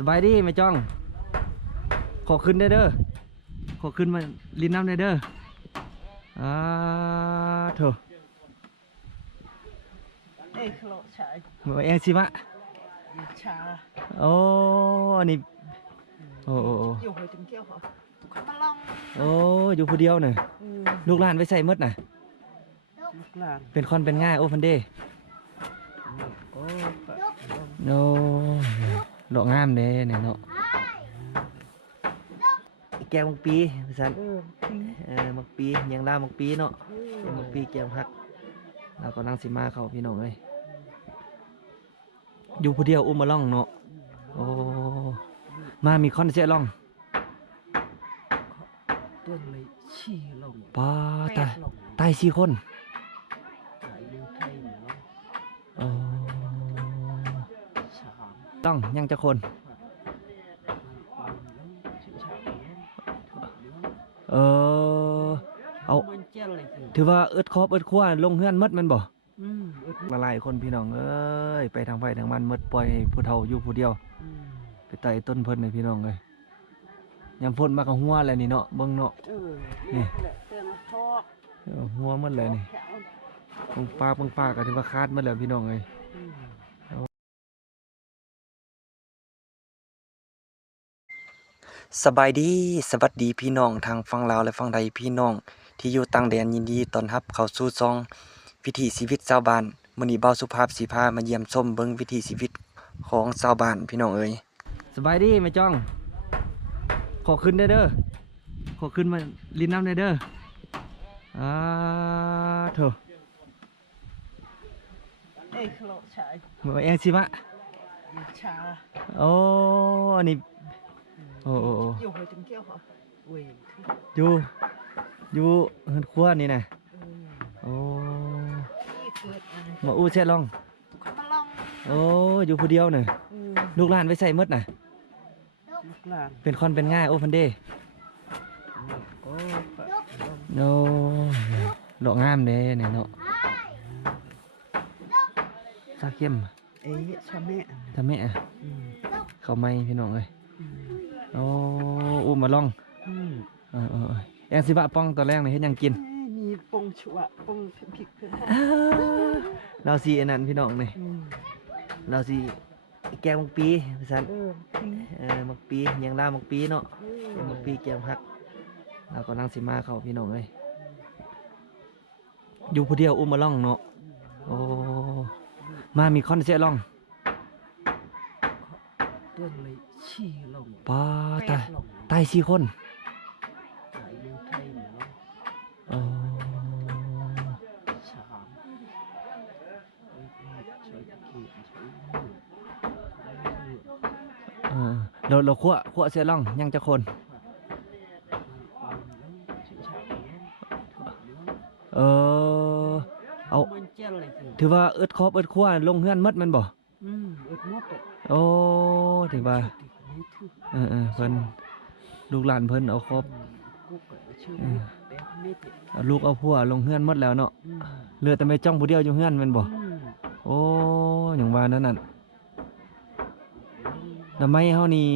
สบายดีไหมจ้องขอขึ้นได้เด้อขอขึ้นมาลินน้ำได้เด้อเถอะเอ้ยโลชายมือเองสิมะชาโอ้อันนี้โอ้อยู่หัวถึงเกี่ยวเหรอขับมาลองโอ้อยู่ผู้เดียวเนี่ยลูกหลานไปใส่มดน่ะลูกหลานเป็นคอนเป็นง่ายโอ้พันเดโอ้โน้ดอกงามเด้เนี่ยเนาะแกงมังปีพี่สันมังปียังลามังปีเนาะแกงมังปีแกงพักเราก็นั่งสิมาเขาพี่น้องเลยอยู่ผู้เดียวอุ้มมาล่องเนาะโอ้มามีคอนเสิร์ตล่องต้นเลยชี้ลงป้าตาย4 คนโอ้ต้องยังจะคนเอาถือว่าเอิดครอบเอิดขั้วลงเฮือนมดมันบ่มาหลายคนพี่น้องเอ้ยไปทางไฟทางมันมดปล่อยผู้เฒ่าอยู่ผู้เดียวไปไต่ต้นเพิ่นเลยพี่น้องเลยยามฝนมากับหัวอะไรนี่เนาะเบิ่งเนาะนี่หัวมันเลยนี่ปงปากก็ถือว่าคาดมันแล้วพี่น้องเลยสบายดีสวัสดีพี่น้องทางฝั่งลาวและฝั่งไทยพี่น้องที่อยู่ต่างแดนยินดีต้อนรับเข้าสู่ช่องวิถีชีวิตชาวบ้านมื้อนี้เบาสุภาพสิพามาเยี่ยมชมเบิ่งวิถีชีวิตของชาวบ้านพี่น้องเอ้ยสบายดีไหมจ้องขอขึ้นได้เด้อขอขึ้นมาลินน้ำได้เด้อเถอะเอ้ยโลชายมือเองสิมะชาโอ้อันนี้โอ้อยู่หัวถึงเกี่ยวเหรอเว้ยอยู่เฮือนครัวนี่นะโอ้มาอู้เช็ดลองขับมาลองโอ้อยู่ผู้เดียวเนี่ยลูกหลานไปใส่มดน่ะลูกหลานเป็นคอนเป็นง่ายโอ้พันเดโน้ดอกงามเด้เนี่ยเนาะซาเข้มเอ้ยชาแม่เขาไม่พี่น้องเลยโอ้อุ้มมาลองแองสิบะป้องตอนแรกเลยเห็นยังกินมีปงชัวปงผิดเราสีอันนั้นพี่น้องเลยเราสีแกงมังปีพี่สันมังปียังลามังปีเนาะแกงมังปีแกงพักเราก็นั่งสิมาเขาพี่น้องเลยอยู่ผู้เดียวอุ้มมาล่องเนาะโอ้มามีคอนเสิร์ตล่องต้นเลยชี้ลงป้าตาย4 คนโอ้เราขั้วเสียล่องยังจะคนเอาถือว่าเอิดครอบเอิดขั้วลงเฮือนมดมันบ่โอ้ถือว่าเพิ่นลูกหลานเพิ่นเอาครบเอาลูกเอาผัวลงเฮือนมดแล้วเนาะเหลือแต่ไม่จ้องผู้เดียวอยู่เฮือนมันบ่โอ้อย่างว่านั่นน่ะทำไมเฮานี่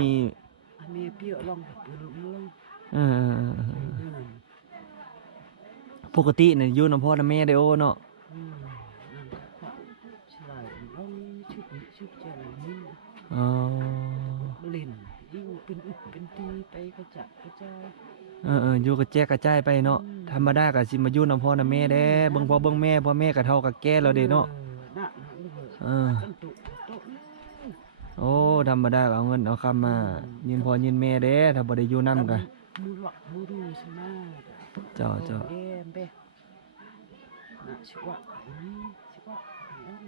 ปกติเนี่ยอยู่น้ำพ่อน้ำแม่ได้โอ้เนาะเล่นยิ่งเป็นอึดเป็นตีไปกระจัดกระจายอยู่กระแจกกระจายไปเนาะธรรมดาก็สิมาอยู่น้ำพ่อน้ำแม่เด้เบิ่งพ่อเบิ่งแม่พ่อแม่ก็เท่ากับแก่แล้วเด้เนาะโอ้ธรรมดาเอาเงินเอาคำมายืนพ่อยืนแม่เด้ถ้าบ่ได้อยู่นำกันเจ้า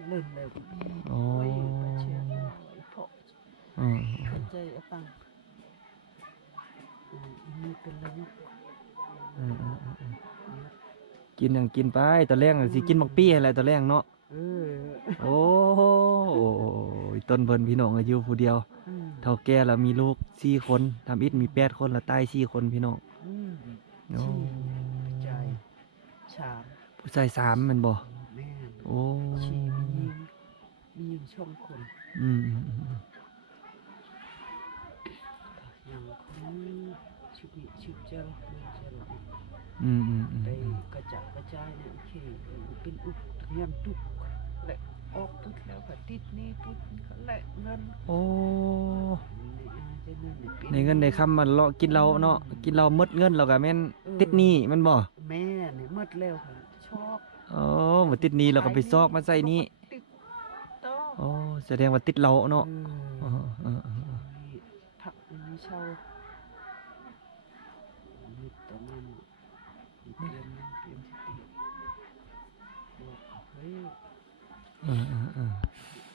เล่นเลยโอ้ใจฟังมีเป็นอะไรกินอย่างกินไปตอนแรกสิกินมักปี้อะไรตอนแรกเนาะโอ้ต้นเพิ่นพี่น้องอายุผู้เดียวเท่าแก่แล้วมีลูก4 คนทำอิฐมี8 คนแล้วตาย4 คนพี่น้องโอ้ผู้ชาย3มันบ่โอ้มียิงช่องคน คนชุบนี้ชุบเจ้าเมืองเจ้าหลัง ไปกระจัดกระจายเนี่ยโอเคเป็นอุกเงินตุกและออกปุ๊บแล้วก็ติดนี่ปุ๊บก็และเงิน โอ้ จะเงิน ในเงินในคำมันเลาะกินเราเนาะกินเราหมดเงินเราก็แม่นติดหนี้มันบ่ แม่เนี่ยหมดแล้วค่ะชอบ อ๋อบ่ติดหนี้เราก็ไปซอกมาใส่หนี้ ติดต่อ อ๋อแสดงว่าติดเราเนาะ เอ เอ อ อ ผักมันมีเช่ามีตอนนั้นเปลี่ยนสติบอกเฮ้ย เออ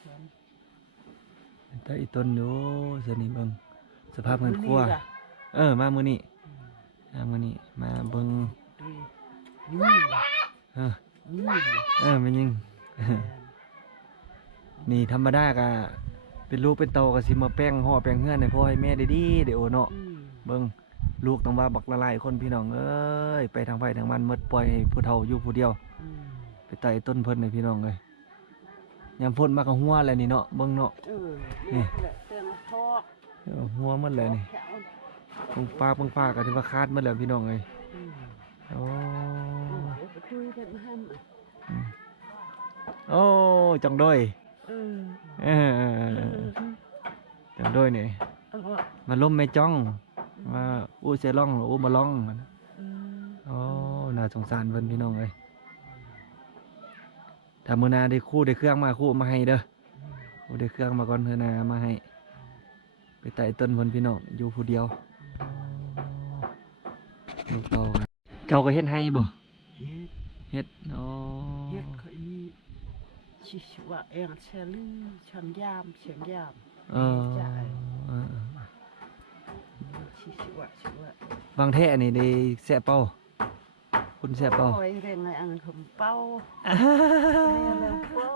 ฉัน แต่อีต้นอยู่สนี่เบิ่งสภาพเงินครัวมามื้อนี้มาเบิ่ง นี่ล่ะ เออ นี่ล่ะ แม่นยิง นี่ธรรมดาก็เป็นลูกเป็นเต้าก็สิมาแป้งห่อแป้งเฮือนให้พ่อให้แม่ได้ดีเด้อโอเนาะ เบิ่งลูกต้องว่าบักละลายคนพี่น้องเอ้ยไปทางไผทางมันหมดปล่อยให้ผู้เฒ่าอยู่ผู้เดียว ไปไต่ต้นเพิ่นให้พี่น้องเอ้ยยามฝนมาก็หัวแล้วนี่เนาะเบิ่งเนาะ นี่ แหละเตือนทอก หัวหมดแล้วนี่ปงฟ้าก็ถือว่าคาดหมดแล้วพี่น้องเอ้ยโอ้ คุยกันหัน โอ้จังโดย เออ จังโดยนี่มาล้มไม่จ้องมาอู้เสล่องอู้มาล่องโอ้น่าสงสารเพิ่นพี่น้องเอ้ยถ้ามื้อหน้าได้คู่ได้เครื่องมาคู่มาให้เด้อคู่ได้เครื่องมาก่อนเถอะนะมาให้ ไปไต่ต้นเพิ่นพี่น้องอยู่ผู้เดียวลูกเต้ากันเจ้าก็เฮ็ดให้บ่เฮ็ดอ๋อ เฮ็ดเคยมีชิชวะเองเชลือชังยามเชียงยาม เออ ชิชวะชิวะ บางแท้นี่ได้แซ่บเป้าคุณแซ่บเป้า โอ้ยเรื่องไงอันคำเป้าแล้วเป้า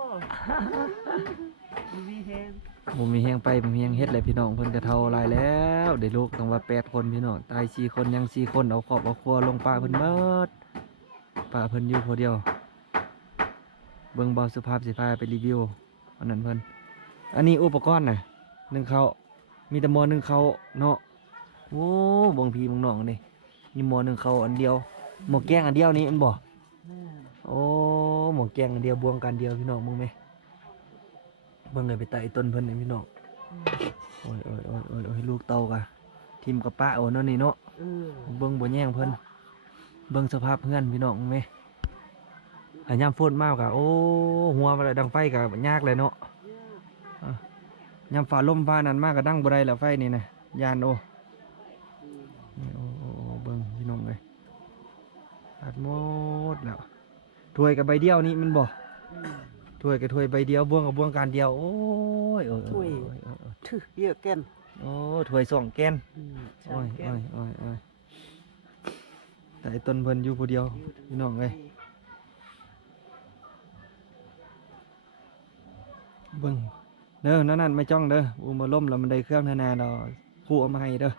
มีแฮง ผมมีแฮงไปผมมีแฮงเฮ็ดแหละพี่น้องเพิ่นก็เท่าหลายแล้วได้ลูกต้องว่า8คนพี่น้องตาย4คนยัง4คนเอาครอบเอาครัวลงป้าเพิ่นเบิดป้าเพิ่นอยู่ผู้เดียวเบิ่งเบาสุภาพสิพาไปรีวิวอันนั้นเพิ่นอันนี้อุปกรณ์น่ะนึ่งข้าวมีแต่หม้อนึ่งข้าวเนาะโอ้บางพี่บางน้องนี่มีหม้อนึ่งข้าวอันเดียวหม้อแกงอันเดียวนี่มันบ่โอ้หม้อแกงอันเดียวบวงกันเดียวพี่น้องมึงไหมเบิ่งเลยไปไต่ต้นเพิ่นนี่พี่น้องโอ้ยลูกเต่ากะทิมกับป้าโอ้เนาะนี่เนาะเบิ่งบ่แย่งเพิ่นเบิ่งสภาพเพื่อนพี่น้องมึงไหมอันยามฝนมากกะโอ้หัวมันดังไฟกะยากเลยเนาะยามฟ้าลมฟ้านั้นมากกะดังบ่ได้แล้วไฟนี่นะยานโอ้นี่โอ้เบิ่งพี่น้องเลยขาดหมดแล้วถ้วยกับใบเดียวนี่มันบ่ถ้วยกับถ้วยใบเดียวบ่วงกับบ่วงการเดียวโอ้ยถือเยอะแกัน โอ้ถ้วย2แกนโอ้ยแต่ไอ้ต้นเพิ่นอยู่ผู้เดียวพี่น้องเลยเบิ่งเด้อนั่นไม่จ้องเด้ออูมาล้มแล้วมันได้เครื่องนาเราคู่เอามาให้เด้อ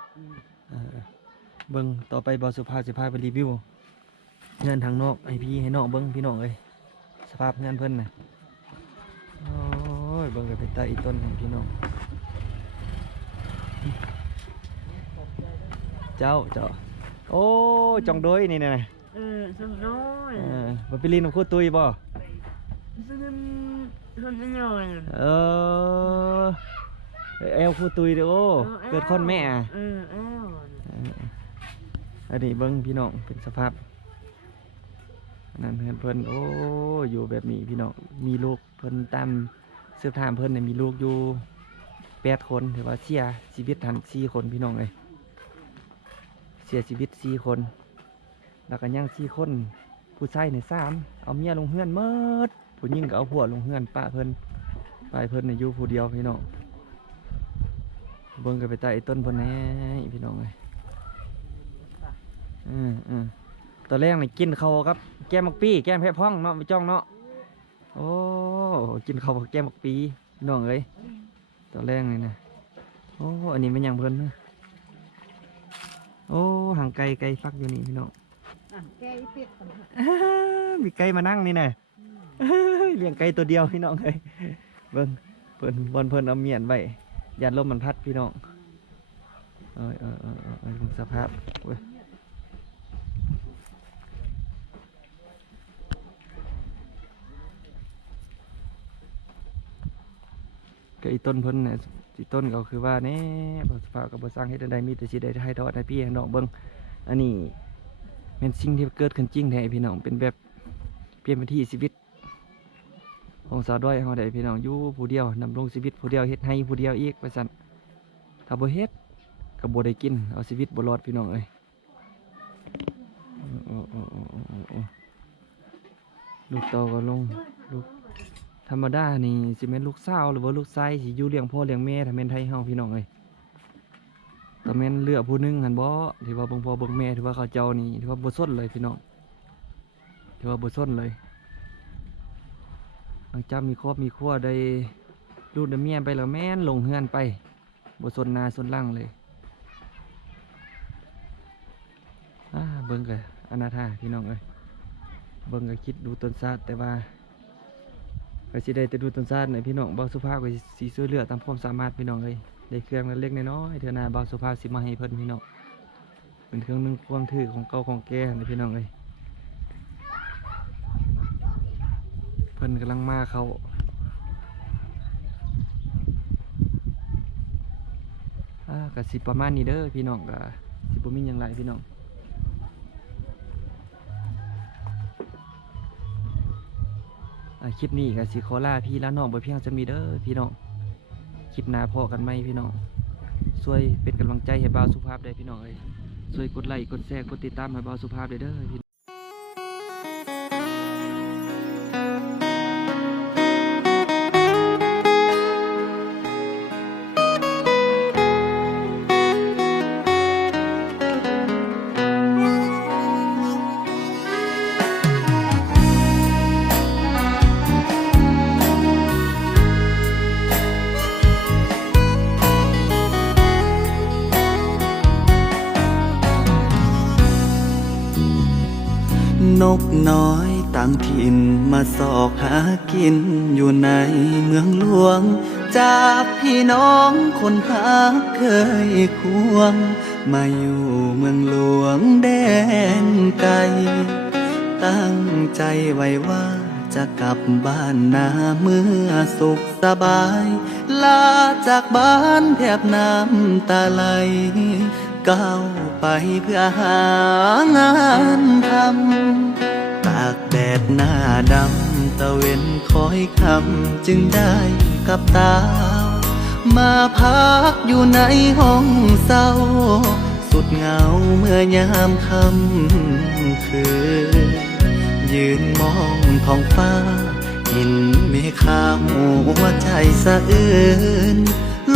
เบิ่งต่อไปบอสุภาพสิพาไปรีวิวเงินทางนอกให้พี่ให้น้องเบิ่งพี่น้องเอ้ยสภาพเงินเพิ่นน่ะโอ้ยเบิ่งกันไปใต้อีต้นให้พี่น้องเจ้าโอ้จองโดยนี่นะ สักน้อย มันไปเรียนกับครูตุ้ยบ่ สักคนน้อย เอลครูตุ้ยเด้อโอ้เกิดคนแม่อันนี้เบิ่งพี่น้องเป็นสภาพนั่นเพิ่นโอ้อยู่แบบนี้พี่น้องมีลูกเพิ่นตามเสื้อผ้าเพิ่นเนี่ยมีลูกอยู่8คนถือว่าเสียชีวิตทัน4คนพี่น้องเลยเสียชีวิต4คนแล้วก็ยัง4คนผู้ชายใน3เอาเมียลงเฮือนหมดผู้หญิงก็เอาผัวลงเฮือนป้าเพิ่นไปเพิ่นเนี่ยอยู่ผู้เดียวพี่น้องเบิ่งกันไปใต้ต้นเพิ่นแน่พี่น้องเลยตอนแรกนี่กินข้าวครับแก้มมักปีแก้มแพะพ่องเนาะไปจ้องเนาะโอ้กินข้าวกับแก้มมักปีพี่น้องเอ้ยตอนแรกนี่นะโอ้อันนี้เป็นอย่างเพิ่นนะโอ้ห่างไก่ฟักอยู่นี่พี่น้องไก่เป็ด มีไก่มานั่งนี่นะเลี้ยงไก่ตัวเดียวพี่น้องเอ้ยเบิ่งเพิ่นเอาเมียนไว้ยันลมมันพัดพี่น้อง ดูสภาพเว้ยก็อีต้นเพิ่นเนี่ยอีต้นก็คือว่าแน่บ่สภาพก็บ่สร้างเฮ็ดจั่งใดมีแต่สิได้ให้ทอดให้พี่ให้น้องเบิ่งอันนี้เป็นสิ่งที่เกิดขึ้นจริงแท้พี่น้องเป็นแบบเปลี่ยนวิถีชีวิตของสาวด้อยเฮาได้พี่น้องอยู่ผู้เดียวดำรงชีวิตผู้เดียวเฮ็ดให้ผู้เดียวอีกว่าซั่นถ้าบ่เฮ็ดก็บ่ได้กินเอาชีวิตบ่รอดพี่น้องเอ้ยลูกเต้าก็ลงลูกธรรมดานี่สิแม่นลูกสาวหรือว่าลูกชายสิอยู่เลี้ยงพ่อเลี้ยงแม่ถ้าแม่นไทยเฮาพี่น้องเอ้ยแต่แม่นเลือกผู้หนึงหั่นบ่ที่ว่าเบิ่งพ่อเบิ่งแม่ที่ว่าเขาเจ้านี่ที่ว่าบ่สนเลยพี่น้องที่ว่าบ่สนเลยหลังจากมีครอบมีครัวได้ลูกได้เมียไปแล้วแม่นลงเฮือนไปบ่สนหน้าสนหลังเลยเบิ่งก็อนาถาพี่น้องเอ้ยเบิ่งก็คิดดูต้นชาติแต่ว่าก็สิได้แต่ดูต้นชาติในพี่น้องเบาสุภาพก็สิช่วยเหลือตามความสามารถพี่น้องเอ้ยได้เครื่องเล็กๆน้อยๆเทื่อหน้าเบาสุภาพสิมาให้เพิ่นพี่น้องเป็นเครื่องนึงความถือของเก่าของแก่นี่พี่น้องเอ้ยเพิ่นกำลังมาเขาก็สิประมาณนี้เด้อพี่น้องก็สิบ่มีหยังหลายพี่น้องคลิปนี้ก็สิขอลาพี่ลาน้องไปเพียงจะมีเด้อพี่น้องคลิปหน้าพอกันไหมพี่น้องช่วยเป็นกำลังใจให้บ่าวสุภาพได้พี่น้องเอ้ยช่วยกดไลค์กดแชร์กดติดตามให้บ่าวสุภาพได้เด้อพี่นกน้อยต่างถิ่นมาสอกหากินอยู่ในเมืองหลวงจากพี่น้องคนพักเคยควงมาอยู่เมืองหลวงแดนไกลตั้งใจไว้ว่าจะกลับบ้านนาเมื่อสุขสบายลาจากบ้านแทบน้ำตาไหลก้าวไปเพื่อหางานทำตากแดดหน้าดำตะเวนคอยคำจึงได้กับตามาพักอยู่ในห้องเศร้าสุดเหงาเมื่อยามค่ำคืนยืนมองท้องฟ้าเห็นเมฆขาวหัวใจสะอื้น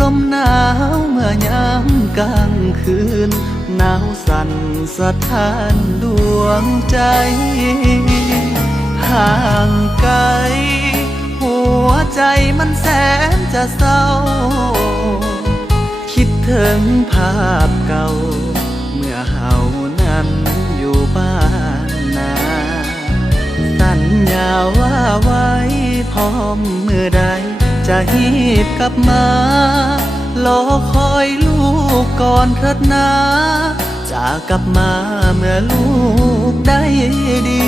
ลมหนาวเมื่อยามกลางคืนหนาวสั่นสะท้านดวงใจห่างไกลหัวใจมันแสนจะเศร้าคิดถึงภาพเก่าเมื่อเฮานั้นอยู่บ้านนาสัญญาว่าไว้พร้อมเมื่อใดจะหีบกลับมารอคอยลูกก่อนเถิดนาจากกลับมาเมื่อลูกได้ดี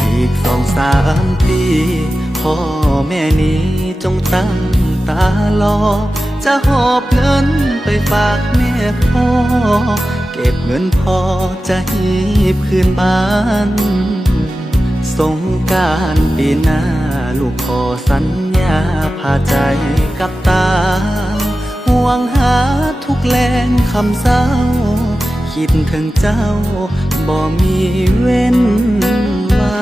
อีก2-3 ปีพ่อแม่นี้จงตั้งตารอจะหอบเงินไปฝากแม่พ่อเก็บเงินพอจะหีบคืนบ้านสงกรานต์ปีหน้าลูกขอสัญญาพาใจกับตาห่วงหาทุกแรงคำเศร้าคิดถึงเจ้าบ่มีเว้นไว้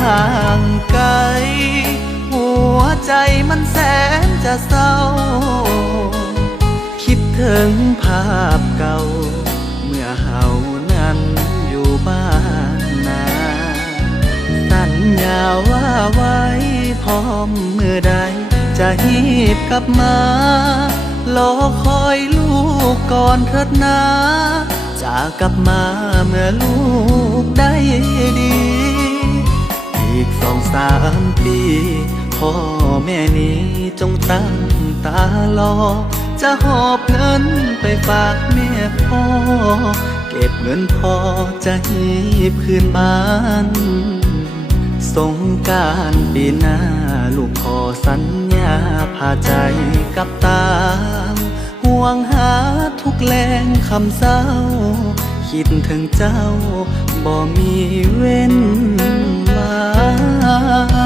ห่างไกลหัวใจมันแสนจะเศร้าคิด งภาพเก่าเมื่อเฮานั้นอยู่บ้านนาสัญญาว่าไว้พร้อมเมื่อใดจะหีบกลับมารอคอยลูกก่อนเถิดนาจากกลับมาเมื่อลูกได้ดีอีก2-3 ปีพ่อแม่นี้จงตั้งตารอจะหอบเงินไปฝากแม่พ่อเก็บเงินพอจะหีบคืนบ้านสงกรานต์ปีหน้าลูกขอสัญญาพาใจกับตาห่วงหาทุกแรงคำเศร้าคิดถึงเจ้าบ่มีเว้นวาง